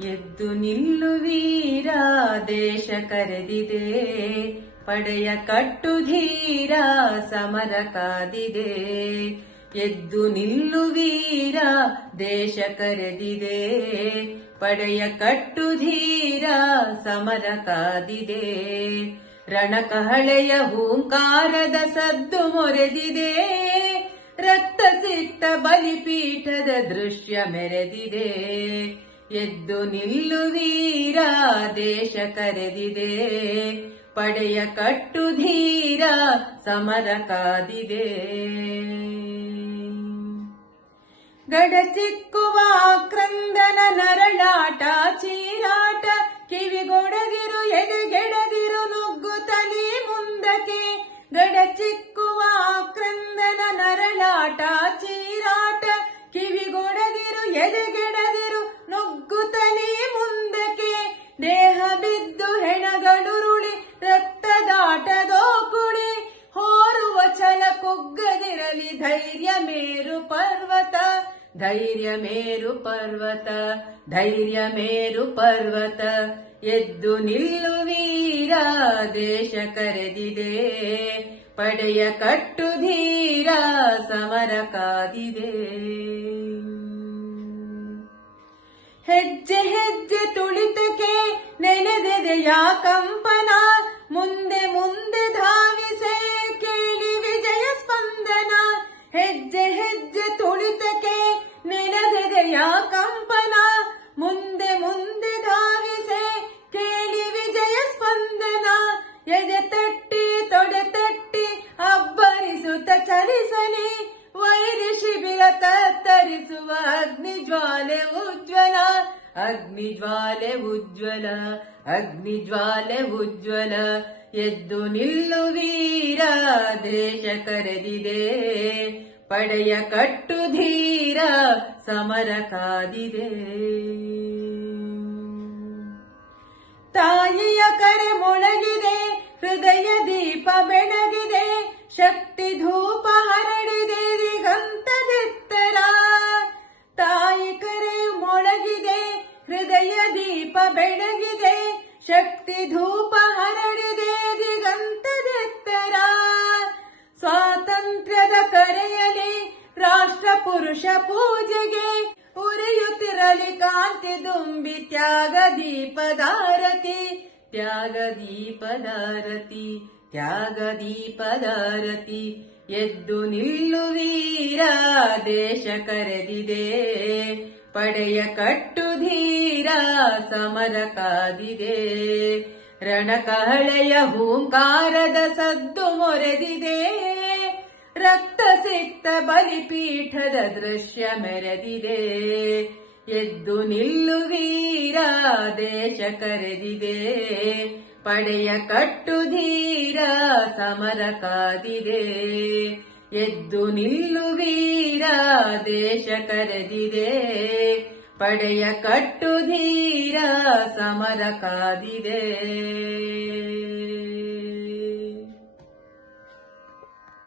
ಎದ್ದು ನಿಲ್ಲು ವೀರ, ದೇಶ ಕರೆದಿದೆ. ಪಡೆಯ ಕಟ್ಟು ಧೀರ, ಸಮರ ಕಾದಿದೆ. ಎದ್ದು ನಿಲ್ಲು ವೀರ, ದೇಶ ಕರೆದಿದೆ. ಪಡೆಯ ಕಟ್ಟು ಧೀರ, ಸಮರ ಕಾದಿದೆ. ರಣಕಹಳೆಯ ಹೂಂಕಾರದ ಸದ್ದು ಮೊರೆದಿದೆ. ರಕ್ತ ಸಿಕ್ತ ಬಲಿಪೀಠದ ದೃಶ್ಯ ಮೆರೆದಿದೆ. ಎದ್ದು ನಿಲ್ಲು ವೀರ, ದೇಶ ಕರೆದಿದೆ. ಪಡೆಯ ಕಟ್ಟು ಧೀರ, ಸಮರ ಕಾದಿದೆ. ಗಡಚಿಕ್ಕುವ ಕ್ರಂದನ ನರಳಾಟ ಚೀರಾಟ, ಕಿವಿಗೊಡದಿರು ಎದೆಗೆಡದಿರು ನುಗ್ಗುತ್ತಲೀ ಮುಂದಕ್ಕೆ. ಗಡಚಿಕ್ಕುವ ಕ್ರಂದನ ನರಳಾಟ ಚೀರಾಟ, ಕಿವಿಗೊಡದಿರು ಎದೆಗೆಡದಿರು ನುಗ್ಗುತ್ತಲೀ ಮುಂದಕ್ಕೆ. ದೇಹ ಬಿದ್ದು ಹೆಣಗಳುರುಳಿ ರಕ್ತದಾಟದೋ ಕುಳಿ, ಹೋರುವ ಛಲ ಕುಗ್ಗದಿರಲಿ ಧೈರ್ಯ ಮೇರು ಪರ್ವತ. ಧೈರ್ಯ ಮೇರು ಪರ್ವತ, ಧೈರ್ಯ ಮೇರು ಪರ್ವತ. ಎದ್ದು ನಿಲ್ಲು ವೀರ, ದೇಶ ಕರೆದಿದೆ. ಪಡೆಯ ಕಟ್ಟು ಧೀರ, ಸಮರ ಕಾದಿದೆ. ಹೆಜ್ಜೆ ಹೆಜ್ಜೆ ತುಳಿತಕ್ಕೆ ನೆನೆದೆದೆಯ ಕಂಪನ, ಮುಂದೆ ಮುಂದೆ ಧಾವಿಸೆ ಕೇಳಿ ವಿಜಯ ಸ್ಪಂದನ. ಹೆಜ್ಜೆ ಹೆಜ್ಜೆ ತುಳಿತಕ್ಕೆ ನೆನೆದೆದೆಯ ಕಂಪನ, ಮುಂದೆ ಮುಂದೆ ಧಾವಿಸೆ ಕೇಳಿ ವಿಜಯ ಸ್ಪಂದನ. ಎದೆ ತಟ್ಟಿ ತೊಡೆ ತಟ್ಟಿ ಅಬ್ಬರಿಸುತ್ತ ಚಲಿಸಲಿ, ವೈರಿ ಶಿಬಿರ ತತ್ತರಿಸುವ ಅಗ್ನಿ ಜ್ವಾಲೆ ಉಜ್ವಲ. ಅಗ್ನಿ ಜ್ವಾಲೆ ಉಜ್ವಲ, ಅಗ್ನಿ ಜ್ವಾಲೆ ಉಜ್ವಲ. ಎದ್ದು ನಿಲ್ಲು ವೀರ, ದೇಶ ಕರೆದಿದೆ. ಪಡೆಯ ಕಟ್ಟು ಧೀರ, ಸಮರ ಕಾದಿದೆ. ತಾಯಿಯ ಕರೆ ಮೊಳಗಿದೆ, ಹೃದಯ ದೀಪ ಬೆಳಗಿದೆ. ಶಕ್ತಿ ಧೂಪ ಹರಡಿದೆ ದಿಗಂತದೆತ್ತರ. ತಾಯಿ ಕರೆ ಮೊಳಗಿದೆ, ಹೃದಯ ದೀಪ ಬೆಳಗಿದೆ. ಶಕ್ತಿ ಧೂಪ ಹರಡಿದೆ ದಿಗಂತದೆತ್ತರ. ಸ್ವಾತಂತ್ರ್ಯದ ಕರೆಯಲಿ ರಾಷ್ಟ್ರ ಪುರುಷ ಪೂಜೆಗೆ, ಉರಿಯುತ್ತಿರಲಿ ಕಾಂತಿ ದುಂಬಿ ತ್ಯಾಗ ದೀಪದಾರತಿ. ತ್ಯಾಗ ದೀಪದಾರತಿ, ತ್ಯಾಗ ದೀಪದಾರತಿ. ಎದ್ದು ನಿಲ್ಲು ವೀರ, ದೇಶ ಕರೆದಿದೆ. ಪಡೆಯ ಕಟ್ಟು ಧೀರ, ಸಮರ ಕಾದಿದೆ. ರಣಕಹಳೆಯ ಹೂಂಕಾರದ ಸದ್ದು ಮೊರೆದಿದೆ. ರಕ್ತ ಸಿಕ್ತ ಬಲಿಪೀಠದ ದೃಶ್ಯ ಮೆರೆದಿದೆ. ಎದ್ದು ನಿಲ್ಲು ವೀರ, ದೇಶ ಕರೆದಿದೆ. ಪಡೆಯ ಕಟ್ಟು ಧೀರ, ಸಮರ ಕಾದಿದೆ. ಎದ್ದು ನಿಲ್ಲು ವೀರ, ದೇಶ ಕರೆದಿದೆ. ಪಡೆಯ ಕಟ್ಟು ಧೀರ, ಸಮರ ಕಾದಿದೆ.